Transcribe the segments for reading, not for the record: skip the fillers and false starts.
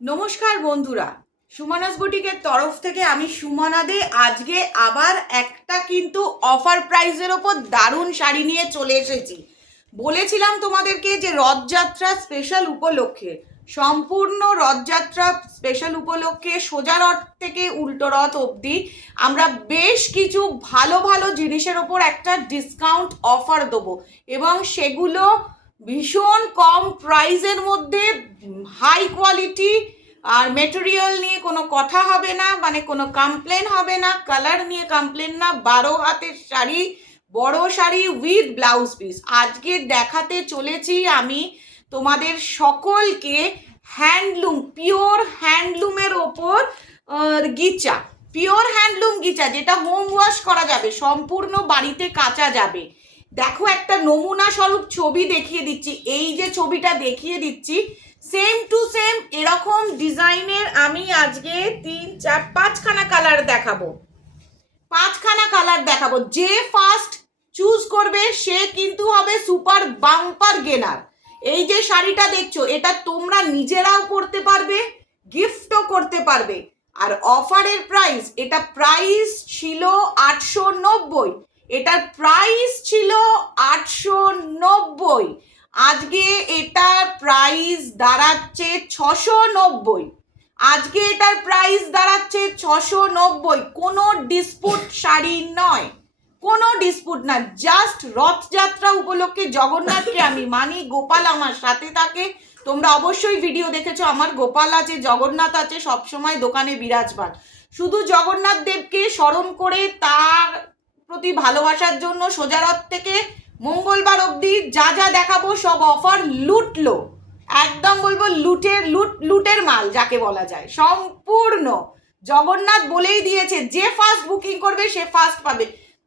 নমস্কার বন্ধুরা, সুমনাস বুটিকের তরফ থেকে আমি সুমনা দে আজকে আবার একটা কিন্তু অফার প্রাইসের ওপর দারুণ শাড়ি নিয়ে চলে এসেছি। বলেছিলাম তোমাদেরকে যে রথযাত্রা স্পেশাল উপলক্ষে, সম্পূর্ণ রথযাত্রা স্পেশাল উপলক্ষে সোজা রথ থেকে উল্টো রথ অবধি আমরা বেশ কিছু ভালো ভালো জিনিসের ওপর একটা ডিসকাউন্ট অফার দেবো এবং সেগুলো ভীষণ কম প্রাইসের মধ্যে হাই কোয়ালিটি। আর মেটেরিয়াল নিয়ে কোনো কথা হবে না, মানে কোনো কমপ্লেন হবে না, কালার নিয়ে কমপ্লেন না। 12 হাতের শাড়ি, বড় শাড়ি উইথ ব্লাউজ পিস আজকে দেখাতে চলেছি আমি তোমাদের সকলকে। হ্যান্ডলুম, পিওর হ্যান্ডলুমের ওপর গিচা, পিওর হ্যান্ডলুম গিচা, যেটা হোম ওয়াশ করা যাবে, সম্পূর্ণ বাড়িতে কাচা যাবে। দেখো একটা নমুনা স্বরূপ ছবি দেখিয়ে দিচ্ছি। এই যে ছবিটা দেখিয়ে দিচ্ছি সেম টু সেম এরকম ডিজাইনের আমি আজকে 3, 4, 5খানা কালার দেখাবো। 5খানা কালার দেখাবো। যে ফার্স্ট চুজ করবে সে কিন্তু হবে সুপার বাম্পার গেনার। এই যে শাড়িটা দেখছো, এটা তোমরা নিজেরাও পরতে পারবে, গিফটও করতে পারবে। আর অফারের প্রাইস, এটা প্রাইস ছিল 890, এটার প্রাইস ছিল 890। আজকে এটার প্রাইস দাঁড়াচ্ছে 690। আজকে এটার প্রাইস দাঁড়াচ্ছে 690। কোনো ডিসপুট শাড়ি নয়, কোনো ডিসপুট না। জাস্ট রথযাত্রা উপলক্ষে জগন্নাথকে আমি মানি, গোপাল আমার সাথে থাকে। তোমরা অবশ্যই ভিডিও দেখেছো, আমার গোপাল আছে, জগন্নাথ আছে, সবসময় দোকানে বিরাজমান। শুধু জগন্নাথ দেবকে স্মরণ করে তার প্রতি ভালোবাসার জন্য সোজা রথ থেকে মঙ্গলবার অবধি যা যা দেখাবো সব অফার লুটলো, একদম বলবো লুটের মাল যাকে বলা যায়। সম্পূর্ণ জগন্নাথ বলেই দিয়েছে, যে ফার্স্ট বুকিং করবে সে ফার্স্ট পাবে।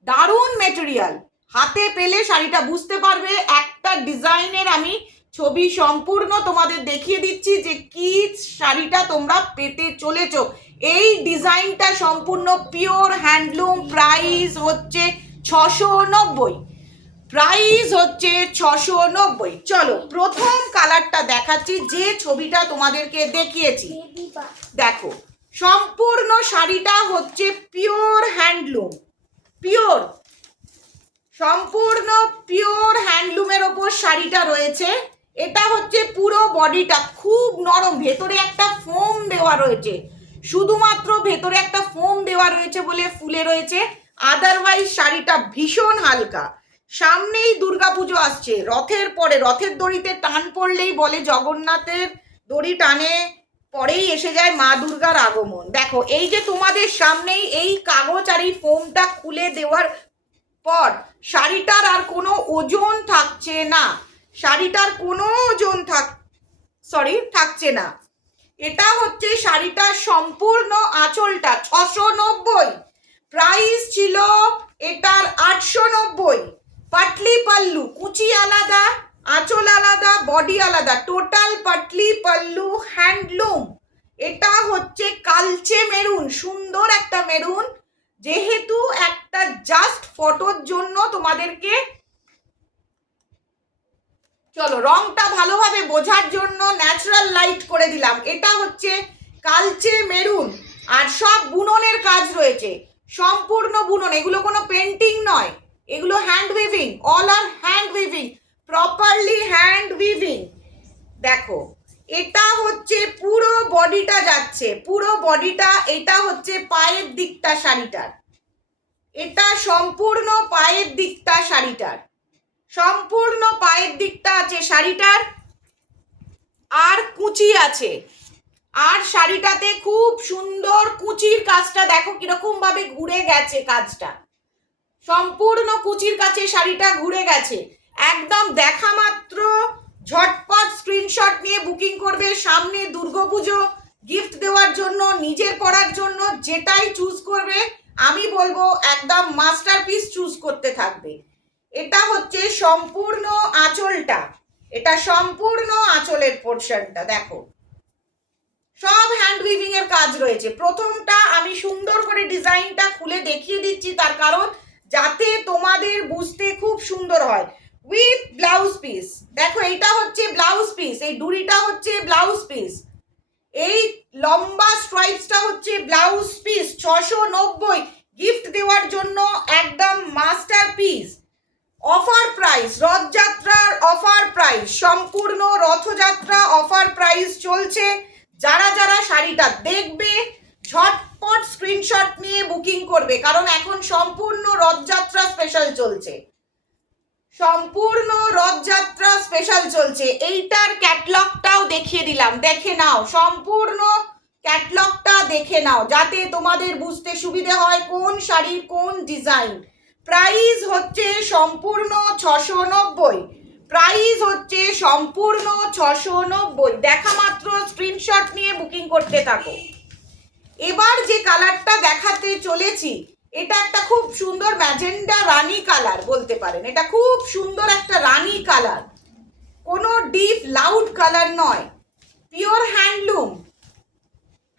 দারুণ মেটেরিয়াল, হাতে পেলে শাড়িটা বুঝতে পারবে। একটা ডিজাইনের আমি ছবি সম্পূর্ণ তোমাদের দেখিয়ে দিচ্ছি যে কি শাড়িটা তোমরা পেতে চলেছো। এই ডিজাইনটা সম্পূর্ণ পিওর হ্যান্ডলুম, প্রাইস হচ্ছে 690। প্রাইস হচ্ছে 690। চলো প্রথম কালারটা দেখাচ্ছি, যে ছবিটা তোমাদেরকে দেখিয়েছি। দেখো সম্পূর্ণ শাড়িটা হচ্ছে পিওর হ্যান্ডলুম, পিওর, সম্পূর্ণ পিওর হ্যান্ডলুমের ওপর শাড়িটা রয়েছে। এটা হচ্ছে পুরো বডিটা খুব নরম, ভেতরে একটা ফোম দেওয়া রয়েছে, শুধুমাত্র ভেতরে একটা ফোম দেওয়া রয়েছে বলে ফুলে রয়েছে। আদারওয়াইজ শাড়িটা ভীষণ হালকা। সামনেই দুর্গাপুজো আসছে, রথের পরে, রথের দড়িতে টান পড়লেই বলে জগন্নাথের দড়ি টানে পরেই এসে যায় মা দুর্গার আগমন। দেখো এই যে তোমাদের সামনেই এই কাগজ আর এই ফোমটা খুলে দেওয়ার পর শাড়িটার আর কোনো ওজন থাকছে না, শাড়িটার কোনো ওজন থাকছে না। এটা হচ্ছে শাড়িটার সম্পূর্ণ আঁচলটা 690, প্রাইস ছিল এটার 890। পাটলি পাল্লু, কুচি আলাদা, আঁচল আলাদা, বডি আলাদা, টোটাল পাটলি পাল্লু হ্যান্ডলুম। এটা হচ্ছে কালচে মেরুন, সুন্দর একটা মেরুন। যেহেতু একটা জাস্ট ফটোর জন্য তোমাদেরকে, চলো রংটা ভালোভাবে বোঝার জন্য ন্যাচারাল লাইট করে দিলাম। এটা হচ্ছে কালচে মেরুন, আর সব বুননের কাজ রয়েছে, সম্পূর্ণ বুনন। এগুলো কোনো পেন্টিং নয়, এগুলো hand weaving, all are hand weaving, properly hand weaving. দেখো এটা হচ্ছে পুরো বডিটা যাচ্ছে, পুরো বডিটা। এটা হচ্ছে পায়ের দিকটা শাড়িটার, এটা সম্পূর্ণ পায়ের দিকটা শাড়িটার, সম্পূর্ণ পায়ের দিকটা আছে শাড়িটার। আর কুচি আছে, আর শাড়িটাতে খুব সুন্দর কুচির কাজটা দেখো কিরকম ভাবে ঘুরে গেছে কাজটা, সম্পূর্ণ কুচির কাছে শাড়িটা ঘুরে গেছে। একদম দেখা মাত্র ঝটপট স্ক্রিনশট নিয়ে বুকিং করবে। সামনে দুর্গাপুজো, গিফট দেওয়ার জন্য, নিজের পরার জন্য যেটাই চুজ করবে আমি বলবো একদম মাস্টারপিস চুজ করতে থাকবে। এটা হচ্ছে সম্পূর্ণ আঁচলটা, এটা সম্পূর্ণ আঁচলের পোর্শনটা দেখো, সব হ্যান্ড উইভিং এর কাজ রয়েছে। প্রথমটা আমি সুন্দর করে ডিজাইনটা খুলে দেখিয়ে দিচ্ছি, তার কারণ যাতে তোমাদের বুঝতে খুব সুন্দর হয়। উইথ ব্লাউজ পিস, দেখো এটা হচ্ছে ব্লাউজ পিস, এই ডুরিটা হচ্ছে ব্লাউজ পিস। এই লম্বা স্ট্রাইপসটা হচ্ছে ব্লাউজ পিস, 690, গিফট দেওয়ার জন্য একদম মাস্টারপিস। অফার প্রাইস, রথযাত্রার অফার প্রাইস, সম্পূর্ণ রথযাত্রা অফার প্রাইস চলছে। যারা যারা শাড়িটা দেখবে ঝটপট স্ক্রিনশট নিয়ে বুকিং করবে, কারণ এখন সম্পূর্ণ রথযাত্রা স্পেশাল চলছে, সম্পূর্ণ রথযাত্রা স্পেশাল চলছে। এইটার ক্যাটলগটাও দেখিয়ে দিলাম, দেখে নাও, সম্পূর্ণ ক্যাটলগটা দেখে নাও যাতে তোমাদের বুঝতে সুবিধে হয় কোন শাড়ির কোন ডিজাইন। প্রাইস হচ্ছে সম্পূর্ণ 690, প্রাইস হচ্ছে সম্পূর্ণ 690। দেখা মাত্র স্ক্রিনশট নিয়ে বুকিং করতে থাকো। এবার যে কালারটা দেখাতে চলেছি এটা একটা খুব সুন্দর ম্যাজেন্ডা রানী কালার বলতে পারেন, এটা খুব সুন্দর একটা রানী কালার, কোনো ডিপ লাউড কালার নয়, পিওর হ্যান্ডলুম,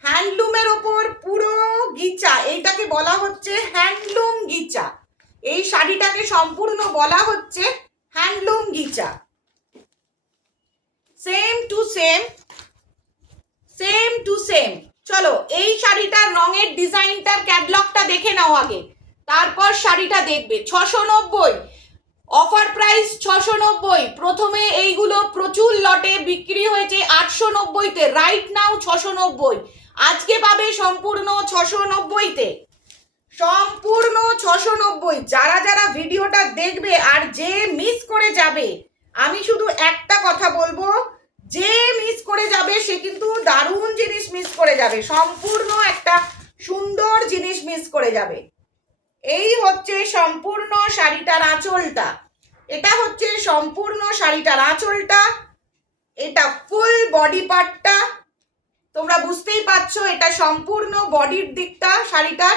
হ্যান্ডলুমের ওপর পুরো গিচা, এইটাকে বলা হচ্ছে হ্যান্ডলুম গিচা। এই শাড়িটাকে সম্পূর্ণ বলা হচ্ছে handloom ghicha. Same to same, same to same. চলো এই শাড়িটার রঙের ডিজাইনটার ক্যাটলগটা দেখে নাও আগে, তারপর শাড়িটা দেখবে। 690, অফার প্রাইস 690। প্রথমে এইগুলো প্রচুর লটে বিক্রি হয়েছে 890-তে, রাইট নাও 690, আজকে পাবে সম্পূর্ণ 690-তে, সম্পূর্ণ 690। যারা যারা ভিডিওটা দেখবে আর যে মিস করে যাবে, আমি শুধু একটা কথা বলবো, যে মিস করে যাবে সে কিন্তু দারুণ জিনিস মিস করে যাবে, সম্পূর্ণ একটা সুন্দর জিনিস মিস করে যাবে। এই হচ্ছে সম্পূর্ণ শাড়িটার আঁচলটা, এটা হচ্ছে সম্পূর্ণ শাড়িটার আঁচলটা, এটা ফুল বডি পার্টটা, তোমরা বুঝতেই পারছো এটা সম্পূর্ণ বডির দিকটা শাড়িটার।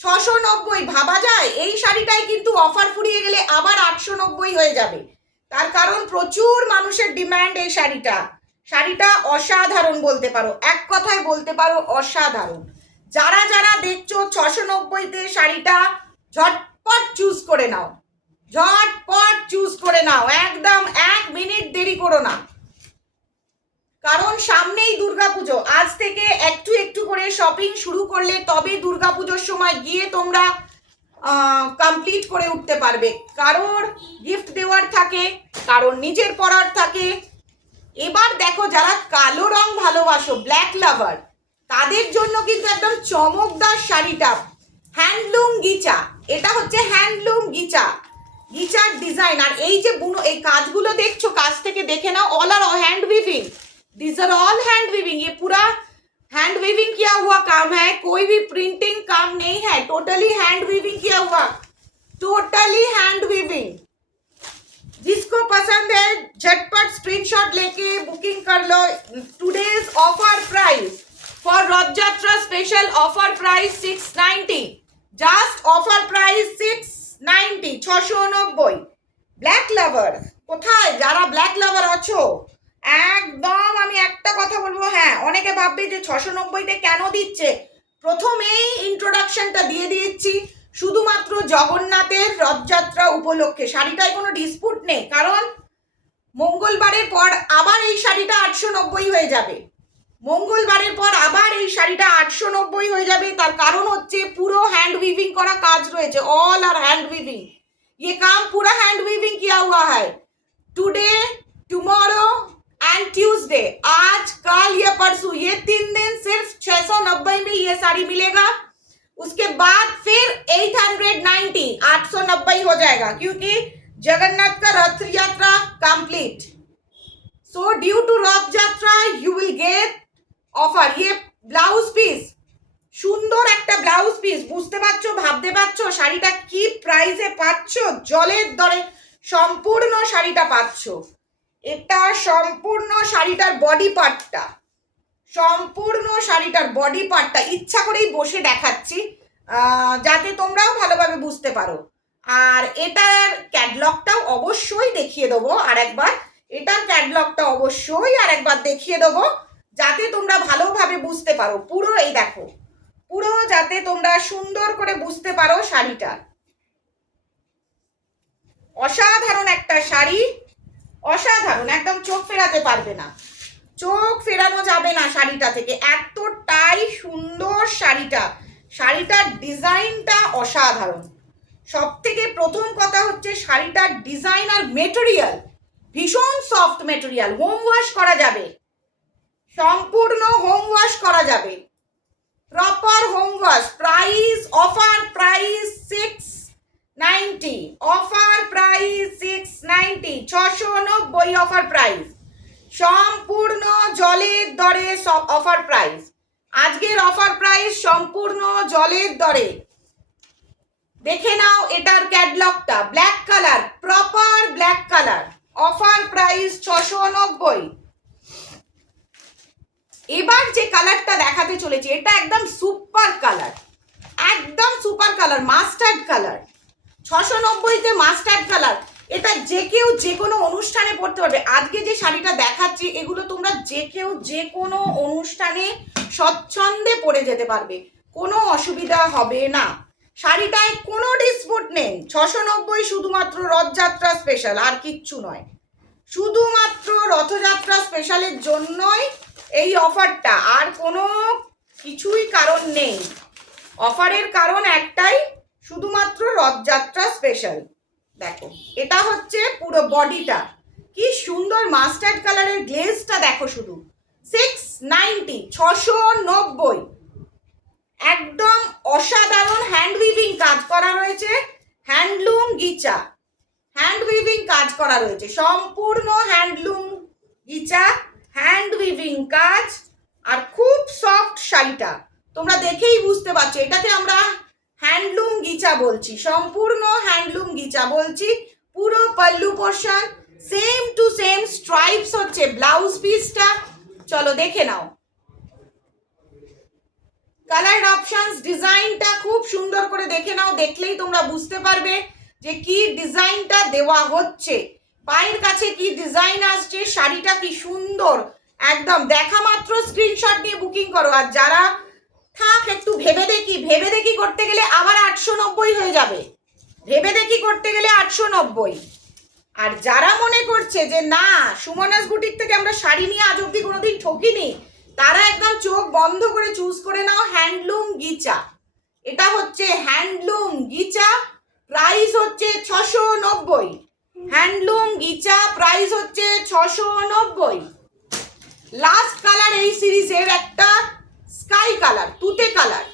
690 ভাবা যায়, এই শাড়িটাই কিন্তু অফার ফুরিয়ে গেলে আবার 890 হয়ে যাবে, তার কারণ প্রচুর মানুষের ডিমান্ড এই শাড়িটা। শাড়িটা অসাধারণ বলতে পারো, এক কথায় বলতে পারো অসাধারণ। যারা যারা দেখছো 690-তে শাড়িটা ঝটপট চুজ করে নাও, ঝটপট চুজ করে নাও, একদম 1 মিনিট দেরি করো না, কারণ সামনেই দুর্গাপুজো। আজ থেকে একটু একটু করে শপিং শুরু করলে তবে দুর্গাপুজোর সময় গিয়ে তোমরা কমপ্লিট করে উঠতে পারবে। কারোর গিফট দেওয়ার থাকে, কারোর নিজের পরার থাকে। এবার দেখো যারা কালো রং ভালোবাসো, ব্ল্যাক লাভার, তাদের জন্য কিন্তু একদম চমকদার শাড়িটা, হ্যান্ডলুম গিচা, এটা হচ্ছে হ্যান্ডলুম গিচা, গিচার ডিজাইন। আর এই যে বুনো এই কাজগুলো দেখছো, কাজ থেকে দেখে নাও, all are hand weaving, this are all hand weaving, ये पूरा हैंड वीविंग किया हुआ काम है, कोई भी प्रिंटिंग काम नहीं है, टोटली हैंड वीविंग किया हुआ, टोटली हैंड वीविंग। जिसको पसंद है झटपट स्क्रीनशॉट लेके बुकिंग कर लो। टुडेज ऑफर प्राइस फॉर रथ यात्रा special offer price 690, just offer price 690, 690। Black লাভার কোথায়, যারা ব্ল্যাক লাভার আছো একদম আমি একটা কথা বলবো, হ্যাঁ অনেকে ভাববে যে 690-তে কেন দিচ্ছে, প্রথমেই ইন্ট্রোডাকশনটা দিয়ে দিচ্ছি, শুধুমাত্র জগন্নাথের রথযাত্রা উপলক্ষে। শাড়িটায় কোনো ডিসপুট নেই, কারণ মঙ্গলবারের পর আবার এই শাড়িটা 890 হয়ে যাবে, মঙ্গলবারের পর আবার এই শাড়িটা 890 হয়ে যাবে। তার কারণ হচ্ছে পুরো হ্যান্ড উইভিং করা কাজ রয়েছে, ऑल आर हैंड वीविंग, ये काम पूरा हैंड वीविंग किया हुआ है। टुडे, टुमारो एंड ट्यूसडे, आज कल या परसों, ये 3 दिन सिर्फ 690 में ये साड़ी मिलेगा। उसके बाद फिर 890, 890 हो जाएगा, क्योंकि जगन्नाथ का रथ यात्रा कंप्लीट। सो ड्यू टू रथ यात्रा यू विल गेट ऑफर। ये ब्लाउज पीस, সুন্দর একটা ব্লাউজ পিস, বুঝতে পারছো, ভাবতে পারছো শাড়িটা কি প্রাইসে পাচ্ছো, জলের দরে সম্পূর্ণ শাড়িটা পাচ্ছো। এটা সম্পূর্ণ শাড়িটার বডি পার্টটা, সম্পূর্ণ শাড়িটার বডি পার্টটা ইচ্ছা করেই বসে দেখাচ্ছি যাতে তোমরাও ভালোভাবে বুঝতে পারো। আর এটার ক্যাটলগটাও অবশ্যই দেখিয়ে দেবো আরেকবার, এটার ক্যাটলগটা অবশ্যই আরেকবার দেখিয়ে দেবো যাতে তোমরা ভালোভাবে বুঝতে পারো। পুরো এই দেখো, পুরো যাতে তোমরা সুন্দর করে বুঝতে পারো শাড়িটা। অসাধারণ একটা শাড়ি, অসাধারণ, একদম চোখ ফেরাতে পারবে না। চোখ ফেরানো যাবে না শাড়িটা থেকে, এতটাই সুন্দর শাড়িটা। শাড়িটার ডিজাইনটা অসাধারণ। সব থেকে প্রথম কথা হচ্ছে শাড়িটার ডিজাইন আর মেটেরিয়াল ভীষণ সফট মেটেরিয়াল, হোম ওয়াশ করা যাবে, সম্পূর্ণ হোম ওয়াশ করা যাবে, proper home wash. Price offer price 690, offer price 690, 690 offer price, সম্পূর্ণ জলের দরে অফার প্রাইস। আজকের অফার প্রাইস সম্পূর্ণ জলের দরে। দেখে নাও এটার ক্যাটলগটা, black colour, proper black colour, offer price 690। এবার যে কালারটা দেখাতে চলেছে এটা একদম সুপার কালার, একদম super colour, mustard colour. 690-তে mustard colour, এটা যে কেউ যে কোনো অনুষ্ঠানে পরতে পারবে। আজকে যে শাড়িটা দেখাচ্ছি এগুলো তোমরা যে কেউ যে কোনো অনুষ্ঠানে স্বচ্ছন্দে পরে যেতে পারবে, কোনো অসুবিধা হবে না। শাড়িটায় কোনো ডিসপুট নেই। 690 শুধুমাত্র রথযাত্রা স্পেশাল, আর কিচ্ছু নয়। শুধুমাত্র রথযাত্রা স্পেশালের জন্যই এই অফারটা, আর কোনো কিছুই কারণ নেই। অফারের কারণ একটাই, শুধুমাত্র রথযাত্রা স্পেশাল। দেখো এটা হচ্ছে পুরো বডিটা, কি সুন্দর মাস্টার্ড কালারের গ্লেজটা দেখো শুধু। 690, 690, একদম অসাধারণ হ্যান্ড উইভিং কাজ করা রয়েছে, হ্যান্ডলুম গিচা, হ্যান্ড উইভিং কাজ করা রয়েছে, সম্পূর্ণ হ্যান্ডলুম গিচা, হ্যান্ড উইভিং কাজ, আর খুব সফট শাড়িটা তোমরা দেখেই বুঝতে পারছো এটাকে আমরা হ্যান্ডলুম গিচা বলছি, সম্পূর্ণ হ্যান্ডলুম গিচা বলছি। পুরো pallu portion same to same stripes হচ্ছে ব্লাউজ পিসটা। চলো দেখে নাও কালার অপশনস, ডিজাইনটা খুব সুন্দর করে দেখে নাও, দেখলেই তোমরা বুঝতে পারবে যে কি ডিজাইনটা দেওয়া হচ্ছে, পায়ের কাছে কি ডিজাইন আসছে, শাড়িটা কি সুন্দর। একদম দেখা মাত্র স্ক্রিনশট নিয়ে বুকিং করো। আর যারা থাক একটু ভেবে দেখি করতে গেলে আবার 890 হয়ে যাবে, ভেবে দেখি করতে গেলে 890। আর যারা মনে করছে যে না সুমনাস বুটিক থেকে আমরা শাড়ি নিয়ে আজ অব্দি কোনোদিন ঠকিনি, তারা একদম চোখ বন্ধ করে চুজ করে নাও হ্যান্ডলুম গিচা। এটা হচ্ছে হ্যান্ডলুম গিচা, প্রাইস হচ্ছে 690। হ্যান্ডলুম গিচা প্রাইস হচ্ছে 690। লাস্ট কালার এই সিরিজের একটা স্কাই কালার, তুতে কালার।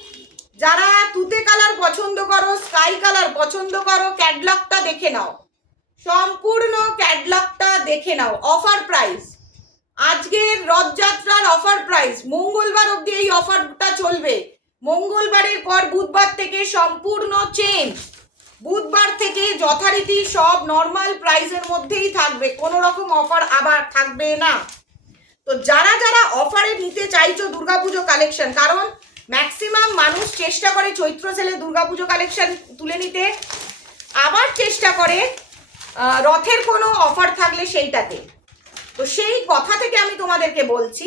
যারা তুতে কালার পছন্দ করো, স্কাই কালার পছন্দ করো, ক্যাটলগটা দেখে নাও, সম্পূর্ণ ক্যাটলগটা দেখে নাও। অফার প্রাইস, আজকের রথযাত্রার অফার প্রাইস, মঙ্গলবার অবধি এই অফারটা চলবে। মঙ্গলবারের পর বুধবার থেকে সম্পূর্ণ চেঞ্জ, বুধবার থেকে যথারীতি সব নর্মাল প্রাইসের মধ্যেই থাকবে, কোনো রকম অফার আবার থাকবে না। তো যারা যারা অফারে নিতে চাইছো দুর্গাপুজো কালেকশন, কারণ ম্যাক্সিমাম মানুষ চেষ্টা করে চৈত্র সেলে দুর্গাপুজো কালেকশন তুলে নিতে, আবার চেষ্টা করে রথের কোনো অফার থাকলে সেইটাতে। তো সেই কথা থেকে আমি তোমাদেরকে বলছি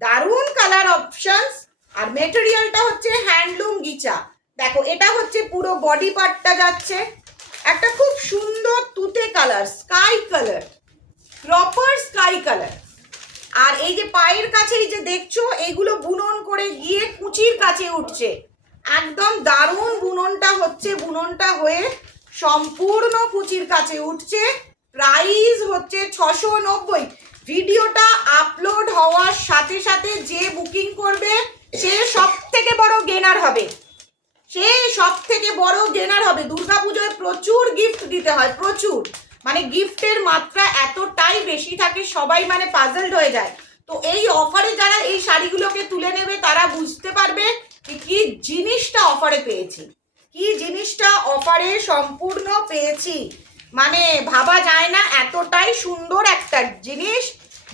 দারুণ কালার অপশনস, আর মেটেরিয়ালটা হচ্ছে হ্যান্ডলুম গিচা। দেখো এটা হচ্ছে পুরো বডি পার্টটা যাচ্ছে একটা খুব সুন্দর তুতে colour, sky colour, proper sky colour. আর এই যে পায়ের কাছে এই যে দেখছো এগুলো বুনন করে গিয়ে কুচির কাছে উঠছে, একদম দারুণ বুননটা হচ্ছে, বুননটা হয়ে সম্পূর্ণ কুচির কাছে উঠছে। প্রাইস হচ্ছে 690। ভিডিওটা আপলোড হওয়ার সাথে সাথে যে বুকিং করবে সে সব থেকে বড় গেনার হবে, সে সব থেকে বড় গেনার হবে। দুর্গাপুজোয় প্রচুর গিফট দিতে হয়, প্রচুর, মানে গিফটের মাত্রা এতটাই বেশি থাকে, সবাই মানে পাজলড হয়ে যায়। তো এই অফারে যারা এই শাড়িগুলোকে তুলে নেবে তারা বুঝতে পারবে কি জিনিসটা অফারে পেয়েছি, কি জিনিসটা অফারে সম্পূর্ণ পেয়েছি। মানে ভাবা যায় না এতটাই সুন্দর একটা জিনিস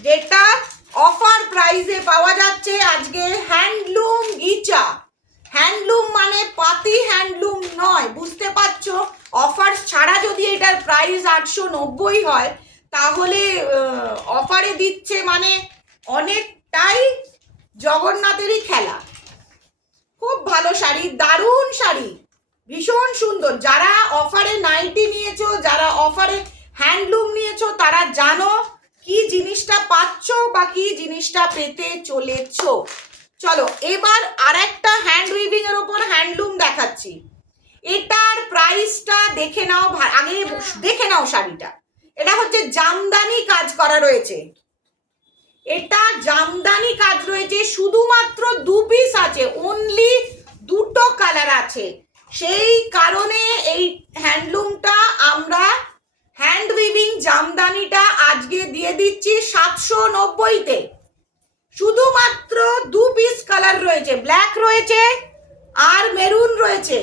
যেটা অফার প্রাইসে পাওয়া যাচ্ছে আজকে। হ্যান্ডলুম গিচা, হ্যান্ডলুম মানে পাতি হ্যান্ডলুম নয়, বুঝতে পারছো। অফার ছাড়া যদি এটার প্রাইস 890 হয় তাহলে অফারে দিচ্ছে মানে অনেকটাই জগন্নাথেরই খেলা। খুব ভালো শাড়ি, দারুণ শাড়ি, ভীষণ সুন্দর। যারা অফারে নাইটি নিয়েছো, যারা অফারে হ্যান্ডলুম নিয়েছো তারা জানো কি জিনিসটা পাচ্ছ বা কি জিনিসটা পেতে চলেছ। চলো এবার আর একটা হ্যান্ড উইভিং এর ওপর হ্যান্ডলুম দেখাচ্ছি। এটার প্রাইসটা দেখে নাও, আগে দেখে নাও শাড়িটা। এটা হচ্ছে জামদানি কাজ করা রয়েছে, এটা জামদানি কাজ রয়েছে, শুধুমাত্র 2 পিস আছে, অনলি 2টো কালার আছে। সেই কারণে এই হ্যান্ডলুমটা আমরা হ্যান্ড উইভিং জামদানিটা আজকে দিয়ে দিচ্ছি 790-তে। শুধুমাত্র 2 পিস কালার রয়েছে, ব্ল্যাক রয়েছে আর মেরুন রয়েছে।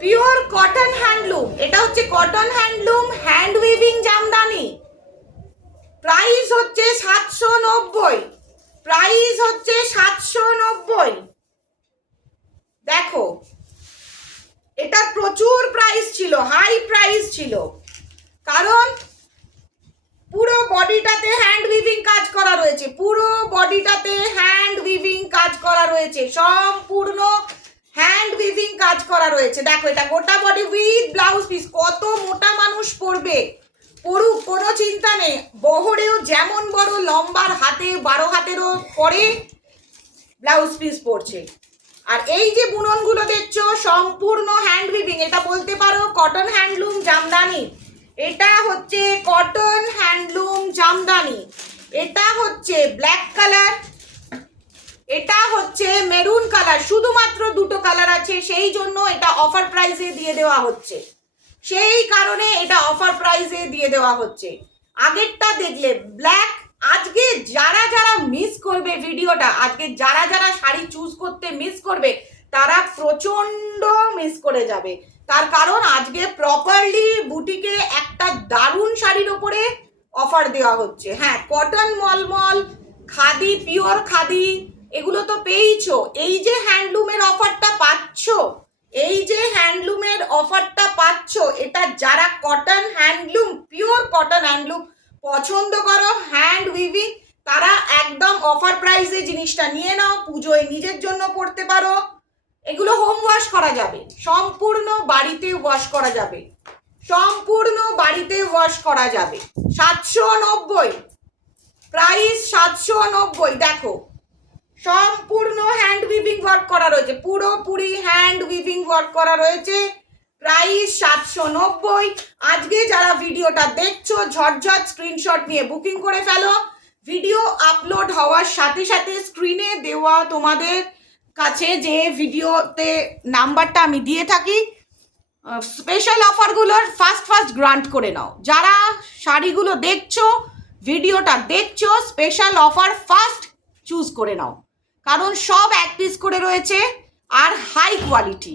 পিওর কটন হ্যান্ডলুম, এটা হচ্ছে cotton handloom hand weaving Jamdani. Price হচ্ছে 790, প্রাইস হচ্ছে 790। দেখো এটা প্রচুর প্রাইস ছিল, হাই প্রাইস ছিল, কারণ পুরো বডিটাতে হ্যান্ড উইভিং কাজ করা রয়েছে, পুরো বডিটাতে হ্যান্ড উইভিং কাজ করা রয়েছে, সম্পূর্ণ হ্যান্ড উইভিং কাজ করা রয়েছে। দেখো এটা গোটা বডি উইথ ব্লাউজ পিস, কত মোটা মানুষ পরবে, পরুক, কোনো চিন্তা নেই। বহরেও যেমন বড় লম্বার হাতে 12 হাতেরও পরে ব্লাউজ পিস পরছে। আর এই যে বুননগুলো দেখছো সম্পূর্ণ হ্যান্ড উইভিং, এটা বলতে পারো কটন হ্যান্ডলুম জামদানি। এটা হচ্ছে কটন হ্যান্ডলুম জামদানি, এটা হচ্ছে ব্ল্যাক কালার, এটা হচ্ছে মেরুন কালার। শুধুমাত্র 2টো কালার আছে, সেই জন্য এটা অফার প্রাইসে দিয়ে দেওয়া হচ্ছে, সেই কারণে এটা অফার প্রাইসে দিয়ে দেওয়া হচ্ছে। আগেরটা দেখলে ব্ল্যাক, আজকে যারা যারা মিস করবে ভিডিওটা, আজকে যারা যারা শাড়ি চুজ করতে মিস করবে তারা প্রচন্ড মিস করে যাবে। তার কারণ আজকে প্রপারলি বুটিকে একটা দারুণ শাড়ির ওপরে অফার দেওয়া হচ্ছে। হ্যাঁ, কটন মলমল খাদি, পিওর খাদি, এগুলো তো পেয়েছো। এই যে হ্যান্ডলুমের অফারটা পাচ্ছ, এই যে হ্যান্ডলুমের অফারটা পাচ্ছ, এটা যারা cotton handloom, pure cotton handloom পছন্দ করো হ্যান্ড উইভিং, তারা একদম অফার প্রাইসে জিনিসটা নিয়ে নাও, পুজোয় নিজের জন্য পড়তে পারো। এগুলো হোম ওয়াশ করা যাবে, সম্পূর্ণ বাড়িতে ওয়াশ করা যাবে, সম্পূর্ণ বাড়িতে ওয়াশ করা যাবে। 790, প্রাইস 790। দেখো সম্পূর্ণ হ্যান্ড উইভিং ওয়ার্ক করা রয়েছে, পুরোপুরি হ্যান্ড উইভিং ওয়ার্ক করা রয়েছে, প্রাইস 790। আজকে যারা ভিডিওটা দেখছো ঝটঝট স্ক্রিনশট নিয়ে বুকিং করে ফেলো। ভিডিও আপলোড হওয়ার সাথে সাথে স্ক্রিনে দেওয়া তোমাদের কাছে যে ভিডিওতে নাম্বারটা আমি দিয়ে থাকি, স্পেশাল অফারগুলোর ফার্স্ট গ্রান্ট করে নাও। যারা শাড়িগুলো দেখছো, ভিডিওটা দেখছো, স্পেশাল অফার ফার্স্ট চুজ করে নাও, কারণ সব 1 পিস করে রয়েছে আর হাই কোয়ালিটি।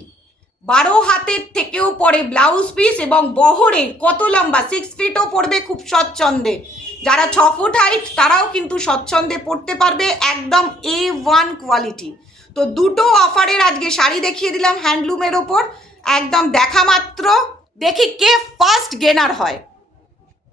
12 হাতের থেকেও পরে ব্লাউজ পিস এবং বহরে কত লম্বা, 6 ফিটও পড়বে খুব স্বচ্ছন্দে। যারা 6 ফুট হাইট তারাও কিন্তু স্বচ্ছন্দে পড়তে পারবে, একদম A1 কোয়ালিটি। তো 2টো অফারের আজকে শাড়ি দেখিয়ে দিলাম হ্যান্ডলুমের ওপর। একদম দেখা মাত্র দেখি কে ফার্স্ট গেনার হয়।